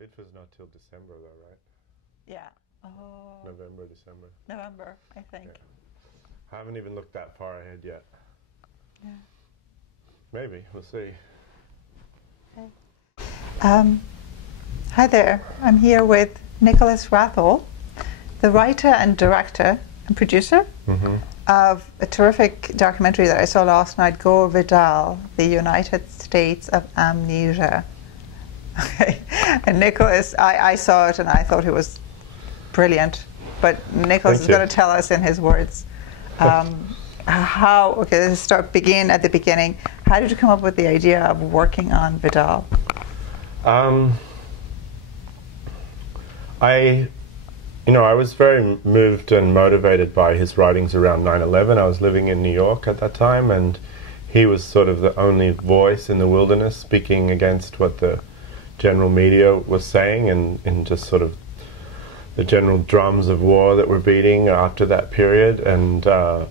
It was not till December though, right? Yeah. Oh. November, December. November, I think. Yeah. I haven't even looked that far ahead yet. Yeah. Maybe, we'll see. Okay. Hi there. I'm here with Nicholas Rathall, the writer and director and producer of a terrific documentary that I saw last night, Gore Vidal, The United States of Amnesia. Okay. And Nicholas, I saw it and I thought it was brilliant, but Nicholas is going to tell us in his words how, okay, let's begin at the beginning. How did you come up with the idea of working on Vidal? I was very moved and motivated by his writings around 9/11. I was living in New York at that time, and he was sort of the only voice in the wilderness speaking against what the general media was saying, and just sort of the general drums of war that were beating after that period. And after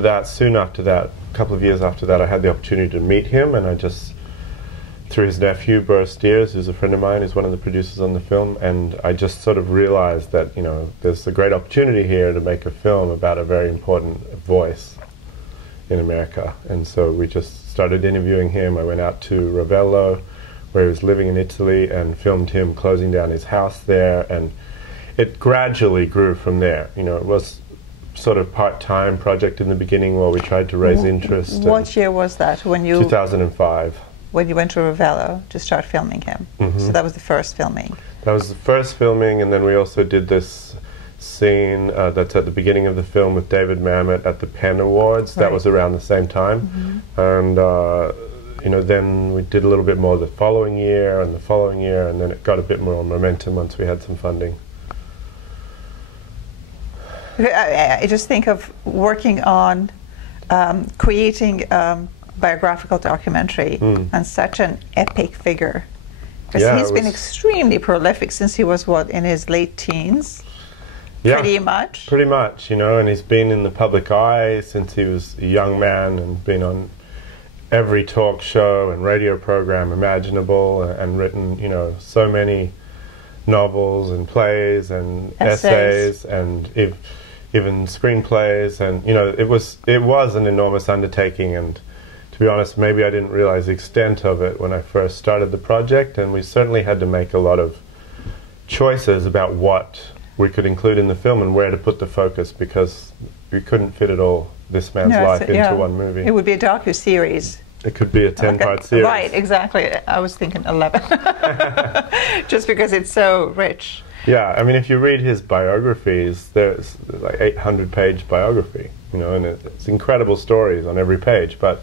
that, soon after that, a couple of years after that, I had the opportunity to meet him, and I just, through his nephew, Burr Steers, who's a friend of mine, who's one of the producers on the film, and I just sort of realized that, there's a great opportunity here to make a film about a very important voice in America. And so we just started interviewing him. I went out to Ravello, where he was living in Italy, and filmed him closing down his house there, and it gradually grew from there. It was sort of part-time project in the beginning while we tried to raise interest. What year was that? 2005. When you went to Ravello to start filming him. So that was the first filming. That was the first filming, and then we also did this scene that's at the beginning of the film with David Mamet at the Penn Awards. Right. That was around the same time. And then we did a little bit more the following year, and the following year, and then it got a bit more momentum once we had some funding. I just think of working on creating biographical documentary and such an epic figure, because he's been extremely prolific since he was in his late teens. Pretty much, and he's been in the public eye since he was a young man, and been on every talk show and radio program imaginable, and written so many novels and plays and essays and even screenplays, and it was an enormous undertaking. And to be honest, maybe I didn't realize the extent of it when I first started the project, and we certainly had to make a lot of choices about what we could include in the film and where to put the focus, because we couldn't fit it all, this man's life, into one movie. It would be a docu-series. It could be a 10-part series. Right, exactly. I was thinking 11. Just because it's so rich. Yeah, I mean, if you read his biographies, there's like 800-page biography, and it's incredible stories on every page. But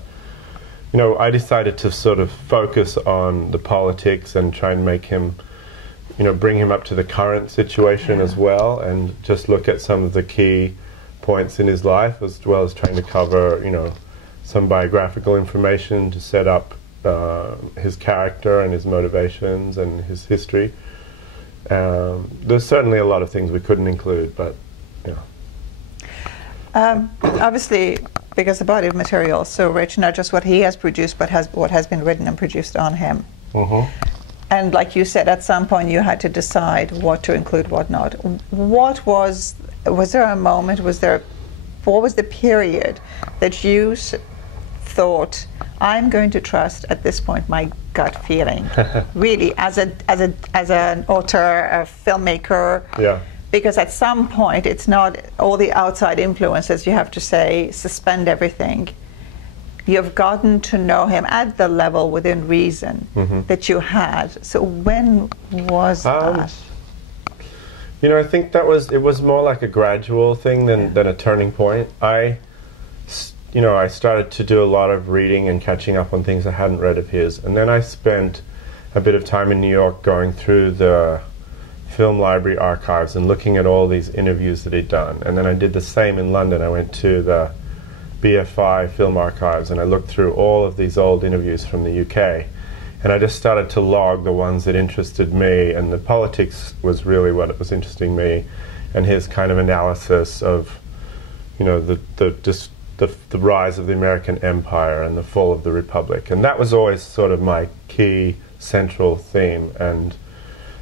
I decided to sort of focus on the politics and try and make him, bring him up to the current situation as well, and just look at some of the key points in his life, as well as trying to cover, some biographical information to set up his character and his motivations and his history. There's certainly a lot of things we couldn't include, but obviously, because the body of material is so rich, not just what he has produced, but what has been written and produced on him. And like you said, at some point you had to decide what to include, what not. Was there a moment, what was the period that you thought, I'm going to trust at this point my gut feeling, really, as an author, a filmmaker? Yeah. Because at some point, it's not all the outside influences. You have to say, suspend everything. You've gotten to know him at the level within reason that you had. So when was that? I think it was more like a gradual thing than a turning point. I started to do a lot of reading and catching up on things I hadn't read of his. And then I spent a bit of time in New York going through the film library archives and looking at all these interviews that he'd done. And then I did the same in London. I went to the BFI film archives and I looked through all of these old interviews from the UK. And I just started to log the ones that interested me, and the politics was really what was interesting me, and his kind of analysis of, the rise of the American empire and the fall of the Republic. And that was always sort of my key central theme. And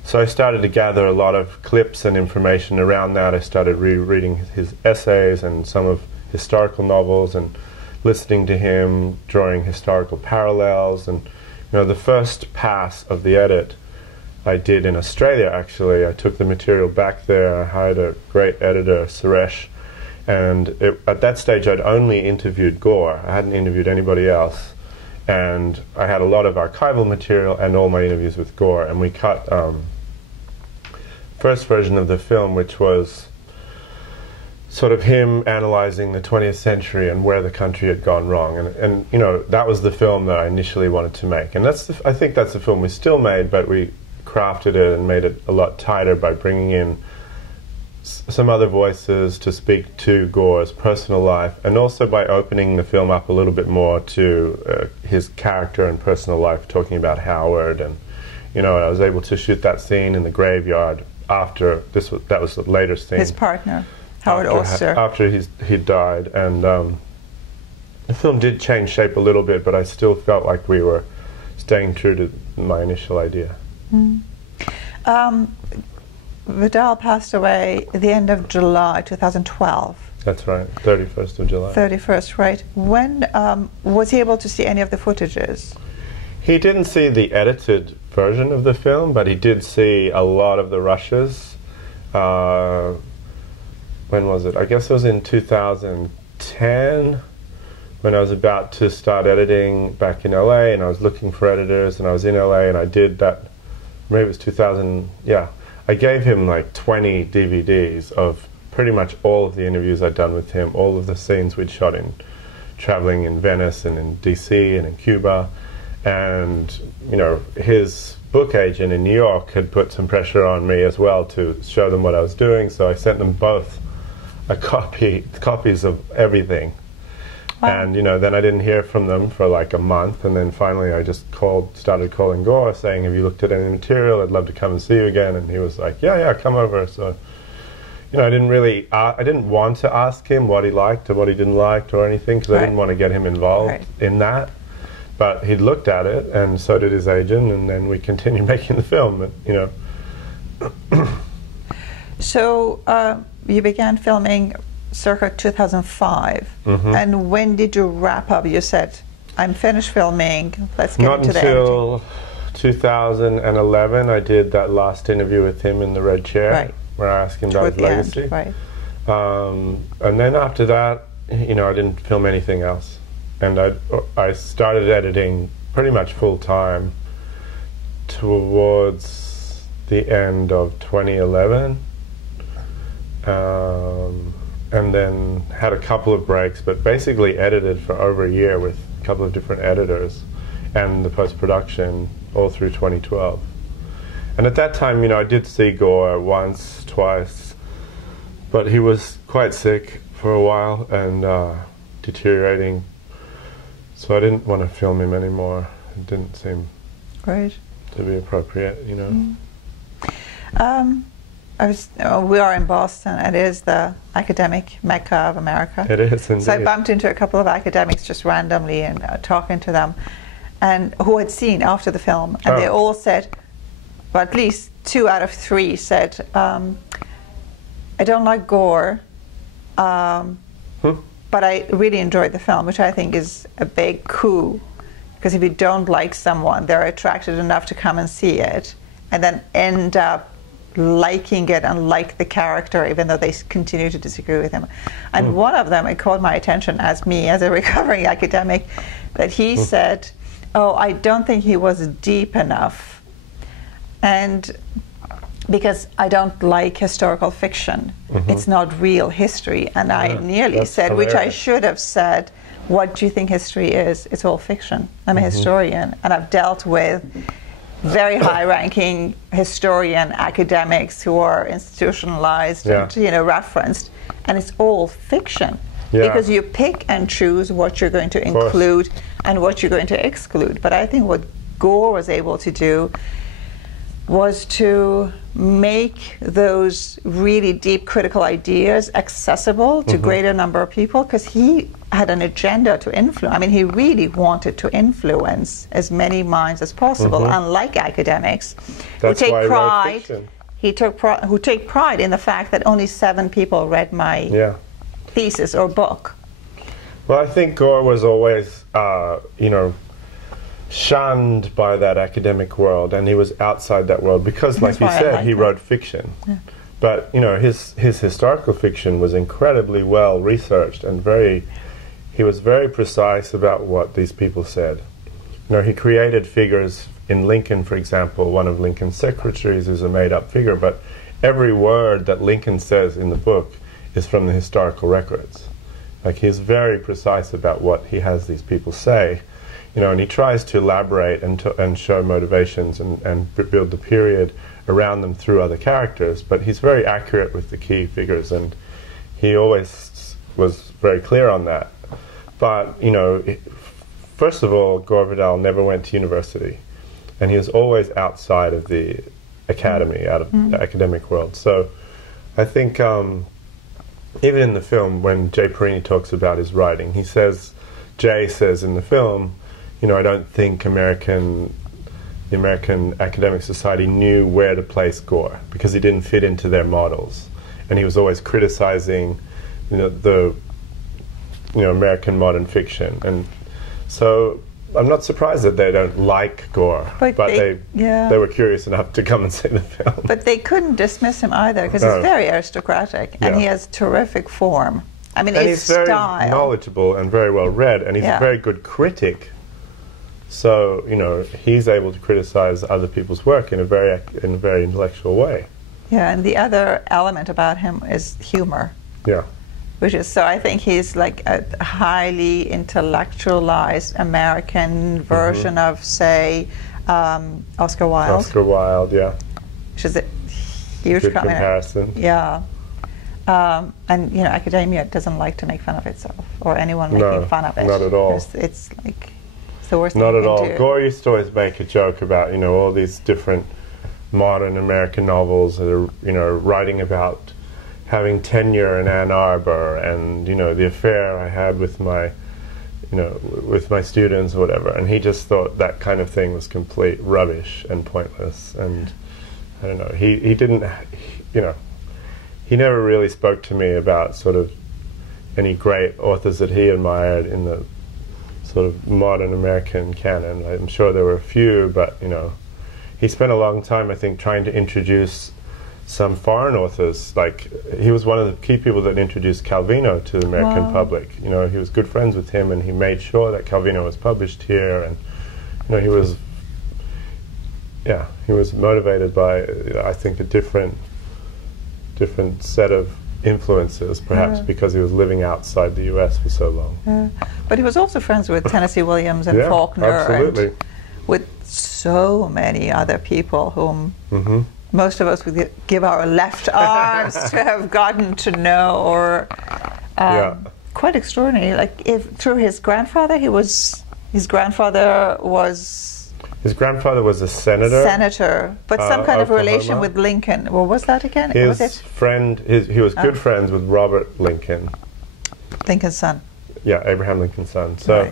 so I started to gather a lot of clips and information around that. I started rereading his essays and some of historical novels and listening to him, drawing historical parallels. And the first pass of the edit I did in Australia, actually. I took the material back there. I hired a great editor, Suresh, and at that stage I'd only interviewed Gore. I hadn't interviewed anybody else. And I had a lot of archival material and all my interviews with Gore, and we cut first version of the film, which was sort of him analyzing the 20th century and where the country had gone wrong. And that was the film that I initially wanted to make. And I think that's the film we still made, but we crafted it and made it a lot tighter by bringing in some other voices to speak to Gore's personal life, and also by opening the film up a little bit more to his character and personal life, talking about Howard. And I was able to shoot that scene in the graveyard after that was the later scene. His partner, Howard Auster. After he died, and the film did change shape a little bit, but I still felt like we were staying true to my initial idea. Vidal passed away at the end of July 2012. That's right, 31st of July. 31st, right. When was he able to see any of the footages? He didn't see the edited version of the film, but he did see a lot of the rushes. When was it? I guess it was in 2010, when I was about to start editing back in LA, and I was looking for editors, and I was in LA, and I did that. Maybe it was 2000, yeah. I gave him like 20 DVDs of pretty much all of the interviews I'd done with him, all of the scenes we'd shot in traveling in Venice and in DC and in Cuba. And, his book agent in New York had put some pressure on me as well to show them what I was doing, so I sent them both copies of everything. Wow. And then I didn't hear from them for like a month, and then finally I just started calling Gore, saying, "Have you looked at any material? I'd love to come and see you again." And he was like, "Yeah, come over." So, I didn't want to ask him what he liked or what he didn't like or anything, because I didn't want to get him involved in that. But he'd looked at it, and so did his agent, and then we continued making the film. So you began filming circa 2005. And when did you wrap up? You said, "I'm finished filming, let's get into the editing." Not until 2011 I did that last interview with him in the red chair, where I asked him about his legacy. And then after that, I didn't film anything else. And I started editing pretty much full time towards the end of 2011. And then had a couple of breaks, but basically edited for over a year with a couple of different editors and the post-production all through 2012. And at that time, I did see Gore once, twice, but he was quite sick for a while and deteriorating, so I didn't want to film him anymore. It didn't seem to be appropriate, we are in Boston. It is the academic mecca of America. It is indeed. So I bumped into a couple of academics just randomly and talking to them, and who had seen after the film, and they all said, well, at least 2 out of 3 said, "I don't like Gore, but I really enjoyed the film," which I think is a big coup, because if you don't like someone, they're attracted enough to come and see it, and then end up liking it and like the character, even though they continue to disagree with him. And one of them, it caught my attention as a recovering academic, that he said, "Oh, I don't think he was deep enough, and because I don't like historical fiction. It's not real history." And I nearly said, hilarious. which I should have said, "What do you think history is? It's all fiction. I'm a historian, and I've dealt with very high-ranking historian academics who are institutionalized and referenced, and it's all fiction, because you pick and choose what you're going to include and what you're going to exclude." But I think what Gore was able to do was to make those really deep critical ideas accessible to greater number of people, because he had an agenda to influence. I mean, he really wanted to influence as many minds as possible, unlike academics who That's take why I wrote pride. fiction. Who take pride in the fact that only 7 people read my thesis or book. Well, I think Gore was always, shunned by that academic world, and he was outside that world because, like you said, he wrote fiction. Yeah. But his historical fiction was incredibly well researched and he was very precise about what these people said. He created figures in Lincoln, for example. One of Lincoln's secretaries is a made-up figure, but every word that Lincoln says in the book is from the historical records. Like, he's very precise about what he has these people say. And he tries to elaborate and show motivations and build the period around them through other characters, but he's very accurate with the key figures, and he always was very clear on that. But, first of all, Gore Vidal never went to university, and he was always outside of the academy, out of the academic world. So I think even in the film, when Jay Perini talks about his writing, Jay says in the film, I don't think the American academic society knew where to place Gore because he didn't fit into their models, and he was always criticizing, the American modern fiction, and so I'm not surprised that they don't like Gore, but they were curious enough to come and see the film. But they couldn't dismiss him either because he's very aristocratic and he has terrific form. I mean, and his he's very style. knowledgeable and very well read, and he's a very good critic. So he's able to criticize other people's work in a very intellectual way. Yeah, and the other element about him is humor. Yeah. So I think he's like a highly intellectualized American version of, say, Oscar Wilde. Oscar Wilde, yeah. Which is a huge good comparison. Yeah. And academia doesn't like to make fun of itself or anyone making fun of it. Not at all. It's like it's the worst thing Not you at can all. do. Gore used to always make a joke about all these different modern American novels that are writing about having tenure in Ann Arbor and the affair I had with my with my students or whatever, and he just thought that kind of thing was complete rubbish and pointless. And I don't know, he didn't he never really spoke to me about sort of any great authors that he admired in the sort of modern American canon. I'm sure there were a few, but he spent a long time, I think, trying to introduce some foreign authors. Like, he was one of the key people that introduced Calvino to the American public. He was good friends with him, and he made sure that Calvino was published here. And he was motivated by, I think, a different set of influences, perhaps because he was living outside the U.S. for so long. But he was also friends with Tennessee Williams and Faulkner, absolutely. and with so many other people whom most of us would give our left arms to have gotten to know, or quite extraordinary. Like, if through his grandfather, his grandfather was a senator. But some kind of Oklahoma. relation with Lincoln. What was that again? He was was good friends with Robert Lincoln. Lincoln's son. Yeah, Abraham Lincoln's son. So,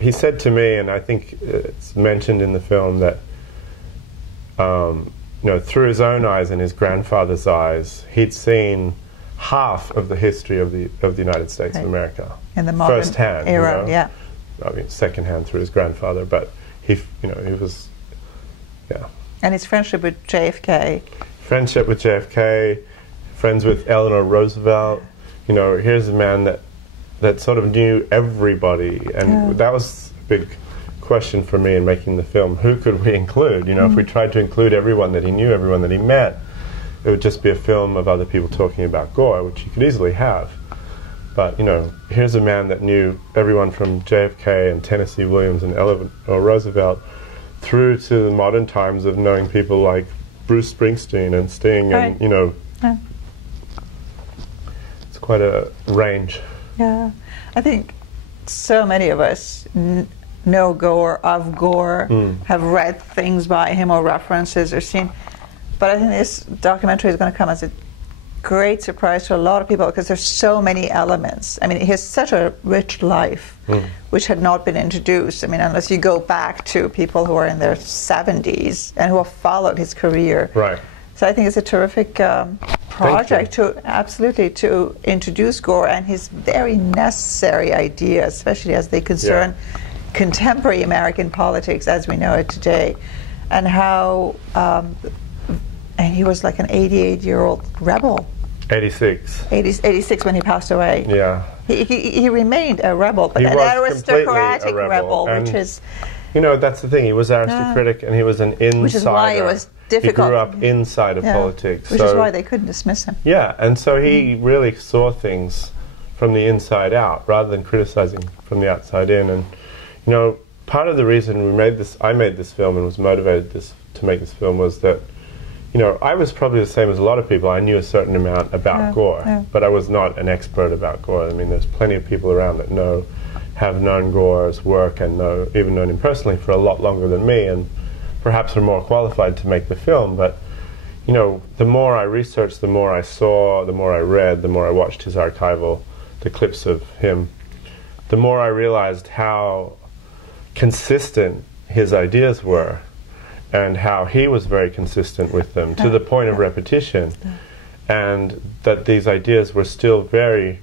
he said to me, and I think it's mentioned in the film, that through his own eyes and his grandfather's eyes, he'd seen half of the history of the United States of America. In the modern first-hand, era, I mean, second-hand through his grandfather, but he was, And his friendship with JFK. Friendship with JFK, friends with Eleanor Roosevelt. Here's a man that sort of knew everybody, and that was a big question for me in making the film. Who could we include? If we tried to include everyone that he knew, everyone that he met, it would just be a film of other people talking about Gore, which you could easily have. But, here's a man that knew everyone from JFK and Tennessee Williams and Eleanor Roosevelt through to the modern times of knowing people like Bruce Springsteen and Sting, and, it's quite a range. Yeah, I think so many of us know Gore, of Gore, have read things by him or references or seen. But I think this documentary is going to come as a great surprise to a lot of people because there's so many elements. I mean, he has such a rich life, which had not been introduced. I mean, unless you go back to people who are in their 70s and who have followed his career. Right. So I think it's a terrific project to introduce Gore and his very necessary ideas, especially as they concern contemporary American politics as we know it today, and how. And he was like an 88-year-old rebel. 86. 86 when he passed away. Yeah. He remained a rebel, but He an was aristocratic completely a rebel, which is... You know, that's the thing. He was aristocratic and he was an insider. Which is why it was difficult. He grew up inside of politics. Which is why they couldn't dismiss him. Yeah, and so he really saw things from the inside out rather than criticizing from the outside in. And, you know, part of the reason I made this film and was motivated to make this film was that, you know, I was probably the same as a lot of people. I knew a certain amount about Gore, but I was not an expert about Gore. I mean, there's plenty of people around that have known Gore's work and even known him personally for a lot longer than me, and perhaps are more qualified to make the film. But, you know, the more I researched, the more I saw, the more I read, the more I watched his archival, the clips of him, the more I realized how consistent his ideas were, and how he was very consistent with them to the point of repetition, and that these ideas were still very,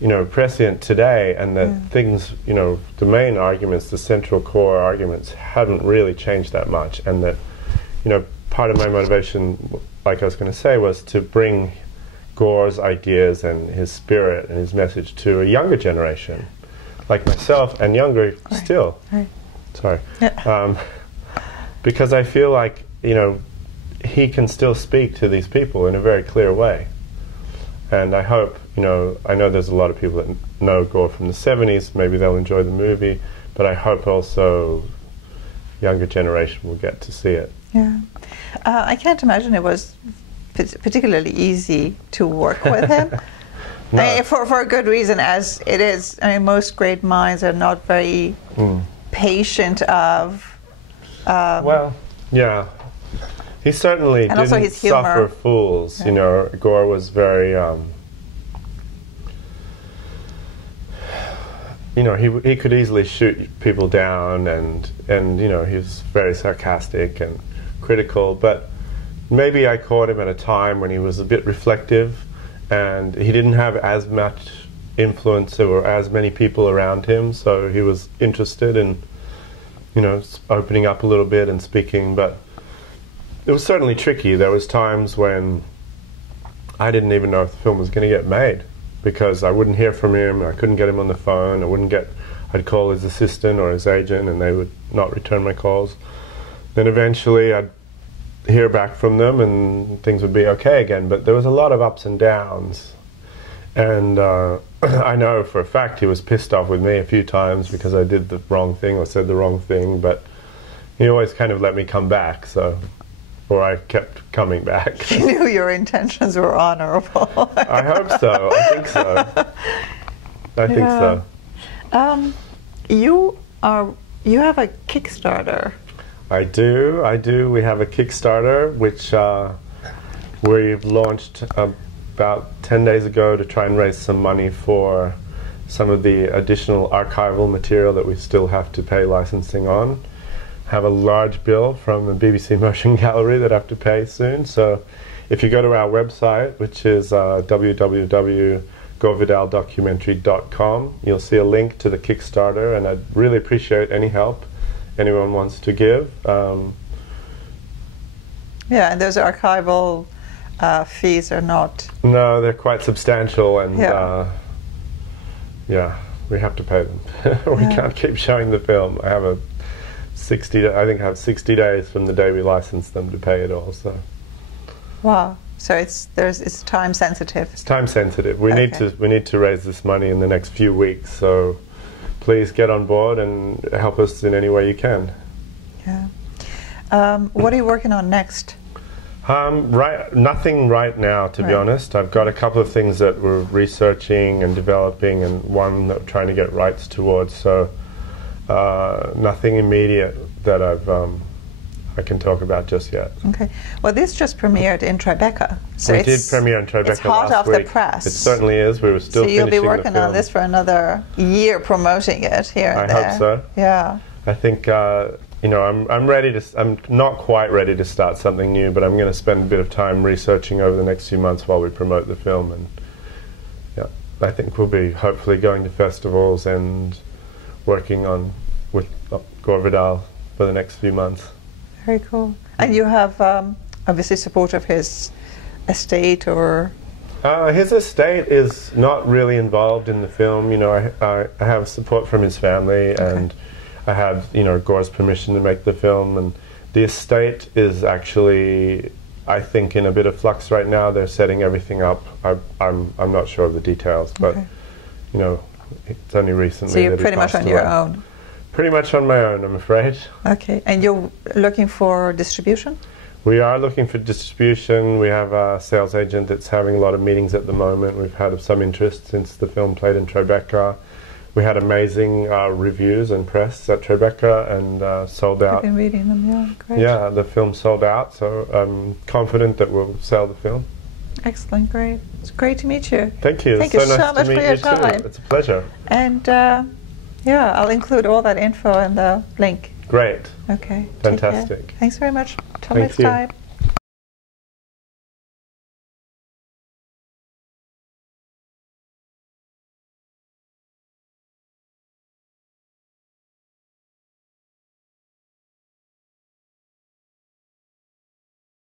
you know, prescient today, and that things, you know, the main arguments, the central core arguments, hadn't really changed that much, and that, you know, part of my motivation, like I was going to say, was to bring Gore's ideas and his spirit and his message to a younger generation, like myself, and younger still. Sorry. Because I feel like, you know, he can still speak to these people in a very clear way. And I hope, you know, I know there's a lot of people that know Gore from the 70s, maybe they'll enjoy the movie, but I hope also younger generation will get to see it. Yeah. I can't imagine it was particularly easy to work with him. No. I mean, for a good reason, as it is. I mean, most great minds are not very patient of... well, yeah. He certainly and also didn't his humor. suffer fools. You know, Gore was very, you know, he could easily shoot people down, and you know, he was very sarcastic and critical. But maybe I caught him at a time when he was a bit reflective, and he didn't have as much influence or as many people around him, so he was interested in, you know, opening up a little bit and speaking. But it was certainly tricky. There was times when I didn't even know if the film was going to get made, because I wouldn't hear from him, I couldn't get him on the phone, I'd call his assistant or his agent and they would not return my calls. Then eventually I'd hear back from them and things would be okay again, but there was a lot of ups and downs. And I know for a fact he was pissed off with me a few times because I did the wrong thing or said the wrong thing, but he always kind of let me come back, or I kept coming back. He knew your intentions were honorable. I hope so. I think so. I think so. You have a Kickstarter. I do. We have a Kickstarter, which we've launched about 10 days ago to try and raise some money for some of the additional archival material that we still have to pay licensing on. Have a large bill from the BBC Motion Gallery that I have to pay soon. So if you go to our website, which is www.gorevidaldocumentary.com, you'll see a link to the Kickstarter, and I'd really appreciate any help anyone wants to give. Yeah, and those archival fees are not... No, they're quite substantial, and we have to pay them. We can't keep showing the film. I have 60 days from the day we license them to pay it all. So. Wow. So it's time sensitive. It's time sensitive. We need to raise this money in the next few weeks. So please get on board and help us in any way you can. Yeah. What are you working on next? Nothing right now, to be honest. I've got a couple of things that we're researching and developing, and one that we're trying to get rights towards. So nothing immediate that I can talk about just yet. Okay. Well, this just premiered in Tribeca. So We did premiere in Tribeca it's hot last off week. the press. It certainly is. We were still so you'll finishing be working the film. on this for another year, promoting it here and I there. hope so. Yeah. I think you know, I'm ready to. I'm not quite ready to start something new, but I'm going to spend a bit of time researching over the next few months while we promote the film, and yeah, I think we'll be hopefully going to festivals and working on with Gore Vidal for the next few months. Very cool. And you have obviously support of his estate, or his estate is not really involved in the film. You know, I have support from his family, and I have, you know, Gore's permission to make the film, and the estate is actually, I think, in a bit of flux right now. They're setting everything up. I'm not sure of the details, but you know, it's only recently. So you're that he pretty much passed on your away. own. Pretty much on my own, I'm afraid. Okay. And you're looking for distribution? We are looking for distribution. We have a sales agent that's having a lot of meetings at the moment. We've had some interest since the film played in Tribeca. We had amazing reviews and press at Tribeca, and sold out. I've been reading them, yeah. Great. Yeah, the film sold out, so I'm confident that we'll sell the film. Excellent, great. It's great to meet you. Thank you. Thank It's you so so nice much to for meet your you too. time. It's a pleasure. And yeah, I'll include all that info in the link. Great. Okay. Take care. Fantastic. Thanks very much. Till Thank next you. time.